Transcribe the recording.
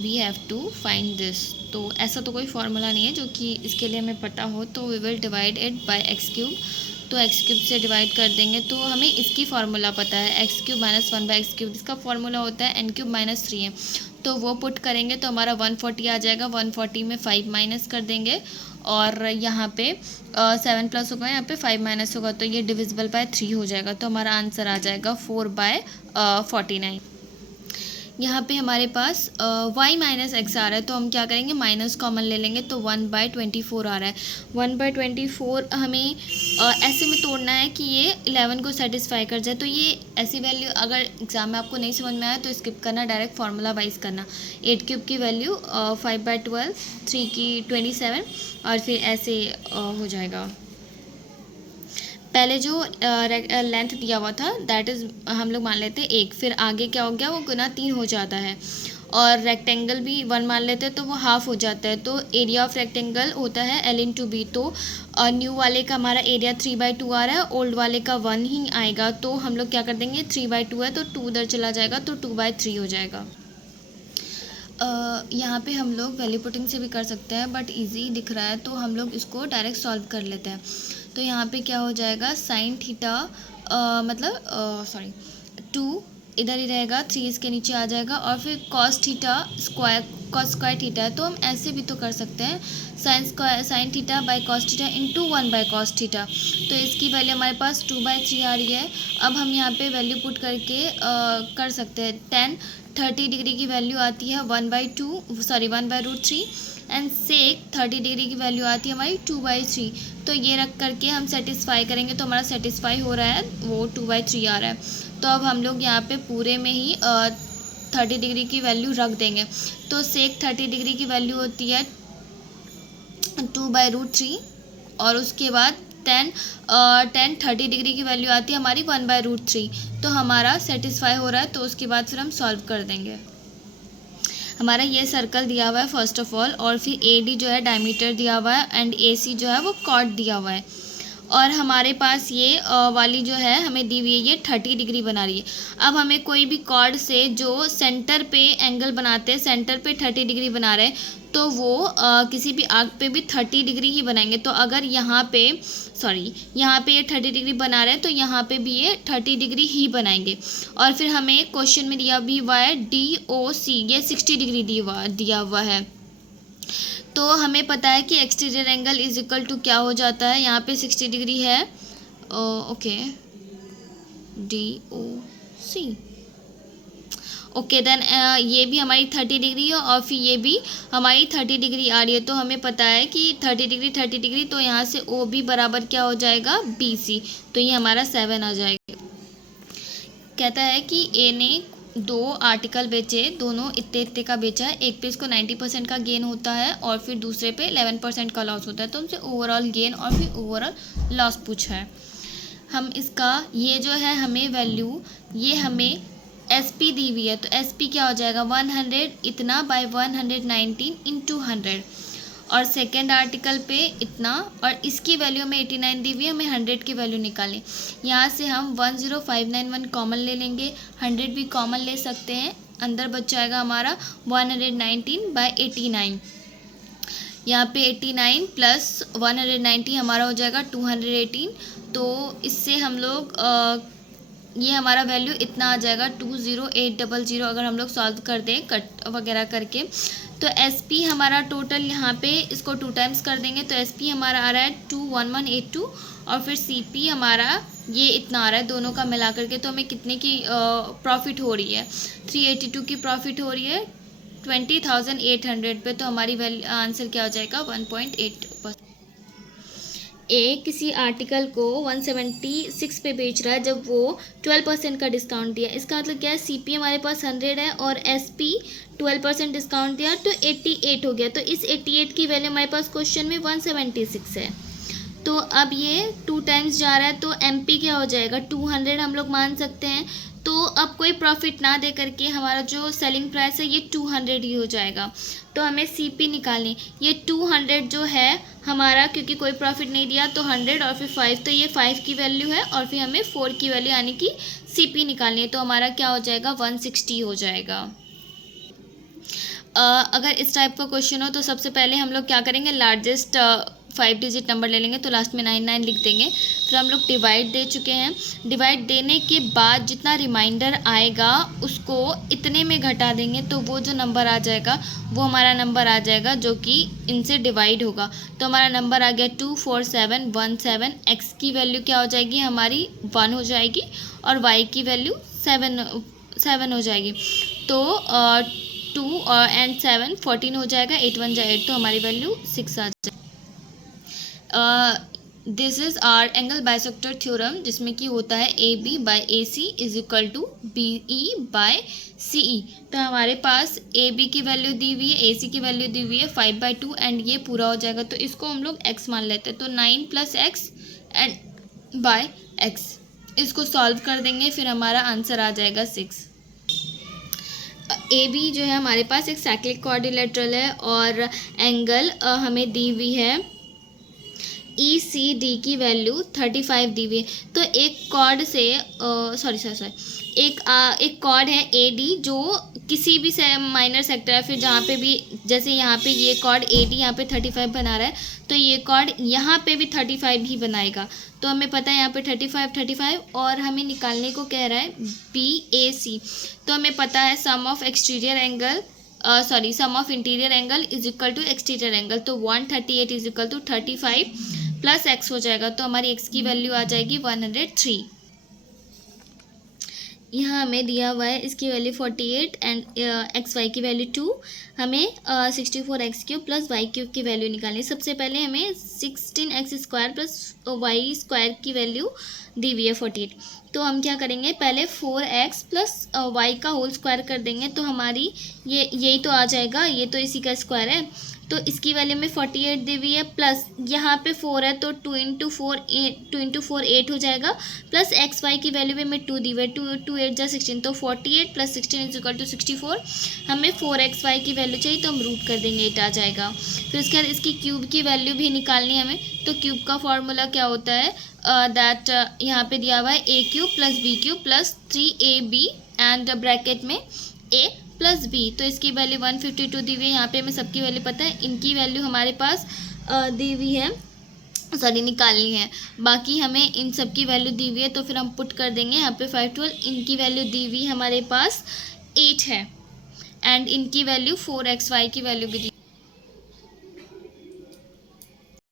We have to find this. तो ऐसा तो कोई फार्मूला नहीं है जो कि इसके लिए हमें पता हो, तो we will divide it by X cube. तो एक्स क्यूब से डिवाइड कर देंगे तो हमें इसकी फार्मूला पता है, X cube minus 1 by X cube. इसका फार्मूला होता है एन क्यूब माइनस 3 तो वो पुट करेंगे तो हमारा 140 आ जाएगा। 140 में 5 माइनस कर देंगे और यहाँ पे 7 प्लस होगा, यहाँ पे 5 माइनस होगा, तो ये डिविजिबल बाय 3 हो जाएगा। तो हमारा आंसर आ जाएगा 4/49। यहाँ पे हमारे पास y माइनस एक्स आ रहा है, तो हम क्या करेंगे, माइनस कॉमन ले लेंगे, तो 1/24 आ रहा है। 1/24 हमें ऐसे में तोड़ना है कि ये 11 को सेटिस्फाई कर जाए। तो ये ऐसी वैल्यू अगर एग्जाम में आपको नहीं समझ में आया तो स्किप करना, डायरेक्ट फार्मूला वाइज करना। 8 क्यूब की वैल्यू 5/12, 3 की 27 और फिर ऐसे हो जाएगा। पहले जो लेंथ दिया हुआ था दैट इज़ हम लोग मान लेते हैं 1, फिर आगे क्या हो गया, वो गुना 3 हो जाता है। और रेक्टेंगल भी 1 मान लेते हैं तो वो हाफ हो जाता है। तो एरिया ऑफ रेक्टेंगल होता है L/B। तो न्यू वाले का हमारा एरिया 3/2 आ रहा है, ओल्ड वाले का 1 ही आएगा। तो हम लोग क्या कर देंगे, 3/2 है तो 2 उधर चला जाएगा, तो 2/3 हो जाएगा। यहाँ पे हम लोग वैल्यू पुटिंग से भी कर सकते हैं, बट इजी दिख रहा है तो हम लोग इसको डायरेक्ट सॉल्व कर लेते हैं। तो यहाँ पे क्या हो जाएगा, साइन थीटा मतलब 2 इधर ही रहेगा, 3 इसके नीचे आ जाएगा, और फिर cos theta square, cos square theta है तो हम ऐसे भी तो कर सकते हैं, sine theta by cos theta into 1 by cos theta. तो इसकी वैल्यू हमारे पास 2/3 आ रही है। अब हम यहाँ पे वैल्यू पुट करके कर सकते हैं। 30 डिग्री की वैल्यू आती है 1/√3 एंड सेक 30 डिग्री की वैल्यू आती है हमारी 2/3। तो ये रख करके हम सेटिस्फाई करेंगे तो हमारा सेटिस्फाई हो रहा है, वो 2/3 आ रहा है। तो अब हम लोग यहाँ पे पूरे में ही 30 डिग्री की वैल्यू रख देंगे। तो सेक 30 डिग्री की वैल्यू होती है 2/√3 और उसके बाद 30 डिग्री की वैल्यू आती है हमारी 1/√3। तो हमारा सेटिस्फाई हो रहा है, तो उसके बाद फिर हम सॉल्व कर देंगे। हमारा ये सर्कल दिया हुआ है फर्स्ट ऑफ ऑल, और फिर AD जो है डायमीटर दिया हुआ है एंड AC जो है वो कॉर्ड दिया हुआ है। और हमारे पास ये वाली जो है हमें दी हुई है, ये 30 डिग्री बना रही है। अब हमें कोई भी कॉर्ड से जो सेंटर पे एंगल बनाते हैं, सेंटर पे 30 डिग्री बना रहे हैं, तो वो किसी भी आर्क पे भी 30 डिग्री ही बनाएंगे। तो अगर यहाँ पे यहाँ पे ये 30 डिग्री बना रहे हैं तो यहाँ पे भी ये 30 डिग्री ही बनाएंगे। और फिर हमें क्वेश्चन में दिया भी हुआ है DOC, ये 60 डिग्री दिया हुआ है। तो हमें पता है कि exterior angle is equal to क्या हो जाता है, यहाँ पे 60 डिग्री है, ओके DOC, ओके देन ये भी हमारी 30 डिग्री है और फिर ये भी हमारी 30 डिग्री आ रही है। तो हमें पता है कि 30 डिग्री, तो यहाँ से OB बराबर क्या हो जाएगा, BC। तो ये हमारा 7 आ जाएगा। कहता है कि A ने 2 आर्टिकल बेचे, दोनों इतने का बेचा है। एक पे इसको 90% का गेन होता है और फिर दूसरे पे 11% का लॉस होता है। तो हमसे ओवरऑल गेन और फिर ओवरऑल लॉस पूछा है। हम इसका ये जो है हमें वैल्यू, ये हमें SP दी हुई है, तो SP क्या हो जाएगा, 100 इतना बाय 119 इंटू 100, और सेकेंड आर्टिकल पे इतना, और इसकी वैल्यू हमें 89 दी हुई है, हमें 100 की वैल्यू निकालें। यहाँ से हम 10591 कॉमन ले लेंगे, 100 भी कॉमन ले सकते हैं, अंदर बच जाएगा हमारा 119/89। यहाँ पे 89 प्लस 190 हमारा हो जाएगा 218। तो इससे हम लोग ये हमारा वैल्यू इतना आ जाएगा 20800 अगर हम लोग सॉल्व कर दें कट वगैरह करके। तो SP हमारा टोटल यहाँ पे इसको 2 टाइम्स कर देंगे तो SP हमारा आ रहा है 21182, और फिर CP हमारा ये इतना आ रहा है, दोनों का मिला करके। तो हमें कितने की प्रॉफिट हो रही है, 382 की प्रॉफिट हो रही है 20,800 पे। तो हमारी आंसर क्या हो जाएगा, 1.8%। किसी आर्टिकल को 176 पे बेच रहा है जब वो 12% का डिस्काउंट दिया। इसका मतलब क्या है, CP हमारे पास 100 है और SP 12% डिस्काउंट दिया तो 88 हो गया। तो इस 88 की वैल्यू हमारे पास क्वेश्चन में 176 है। तो अब ये 2 टाइम्स जा रहा है तो MP क्या हो जाएगा, 200 हम लोग मान सकते हैं। तो अब कोई प्रॉफिट ना दे करके हमारा जो सेलिंग प्राइस है ये 200 ही हो जाएगा। तो हमें CP निकालनी, ये 200 जो है हमारा, क्योंकि कोई प्रॉफिट नहीं दिया तो 100 और फिर 5, तो ये 5 की वैल्यू है और फिर हमें 4 की वैल्यू यानी कि CP निकालनी है। तो हमारा क्या हो जाएगा, 160 हो जाएगा। अगर इस टाइप का क्वेश्चन हो तो सबसे पहले हम लोग क्या करेंगे, लार्जेस्ट 5 डिजिट नंबर ले लेंगे, तो लास्ट में 99 लिख देंगे। फिर हम लोग डिवाइड दे चुके हैं, डिवाइड देने के बाद जितना रिमाइंडर आएगा उसको इतने में घटा देंगे, तो वो जो नंबर आ जाएगा वो हमारा नंबर आ जाएगा जो कि इनसे डिवाइड होगा। तो हमारा नंबर आ गया 24717। एक्स की वैल्यू क्या हो जाएगी हमारी 1 हो जाएगी और वाई की वैल्यू 7 हो जाएगी। तो 2 एंड 7 14 हो जाएगा, 8 1 जा 8, तो हमारी वैल्यू 6 आ जाएगी। This is our angle bisector theorem, जिसमें कि होता है A B by A C is equal to B E by C E. तो हमारे पास ए बी की वैल्यू दी हुई है, ए सी की वैल्यू दी हुई है 5/2 एंड ये पूरा हो जाएगा, तो इसको हम लोग x मान लेते हैं। तो 9 + x एंड बाय x, इसको सॉल्व कर देंगे, फिर हमारा आंसर आ जाएगा 6। ए बी जो है हमारे पास एक साइक्लिक क्वाड्रिलेटरल है और एंगल हमें दी हुई है ई सी डी की वैल्यू 35 दी हुई है। तो एक कॉर्ड से एक कॉर्ड है ए डी जो किसी भी माइनर सेक्टर है, फिर जहाँ पे भी, जैसे यहाँ पे ये कॉर्ड ए डी यहाँ पे 35 बना रहा है, तो ये कॉर्ड यहाँ पे भी 35 ही बनाएगा। तो हमें पता है यहाँ पे 35 और हमें निकालने को कह रहा है बी ए सी। तो हमें पता है sum of interior angle is equal to exterior angle. तो 138 is equal to 35 plus x हो जाएगा, तो हमारी एक्स की वैल्यू आ जाएगी 103। यहाँ हमें दिया हुआ है इसकी वैल्यू 48 एंड एक्स वाई की वैल्यू 2। हमें 64x³ प्लस y³ की वैल्यू निकालनी है। सबसे पहले हमें 16x² प्लस y² की वैल्यू दी हुई है 48। तो हम क्या करेंगे, पहले 4x प्लस y का होल स्क्वायर कर देंगे, तो हमारी यही तो आ जाएगा, ये तो इसी का स्क्वायर है। तो इसकी वैल्यू में 48 दी हुई है, प्लस यहाँ पे 4 है तो 2 × 4 8 हो जाएगा, प्लस एक्स वाई की वैल्यू में 2 दी हुई है, 2 8 जा 16, तो 48 प्लस 16 इज इक्वल टू 64। हमें 4xy की वैल्यू चाहिए, तो हम रूट कर देंगे, 8 आ जाएगा। फिर उसके बाद इसकी क्यूब की वैल्यू भी निकालनी है हमें। तो क्यूब का फॉर्मूला क्या होता है, दैट यहाँ पे दिया हुआ है a³ plus b³ plus 3ab and bracket में a प्लस b। तो इसकी वैल्यू 152 दी हुई है, यहाँ पे हमें सबकी वैल्यू पता है, इनकी वैल्यू हमारे पास दी हुई है, निकालनी है। बाकी हमें इन सब की वैल्यू दी हुई है, तो फिर हम पुट कर देंगे यहाँ पे 512। इनकी वैल्यू दी हुई हमारे पास 8 है एंड इनकी वैल्यू 4xy की वैल्यू भी दी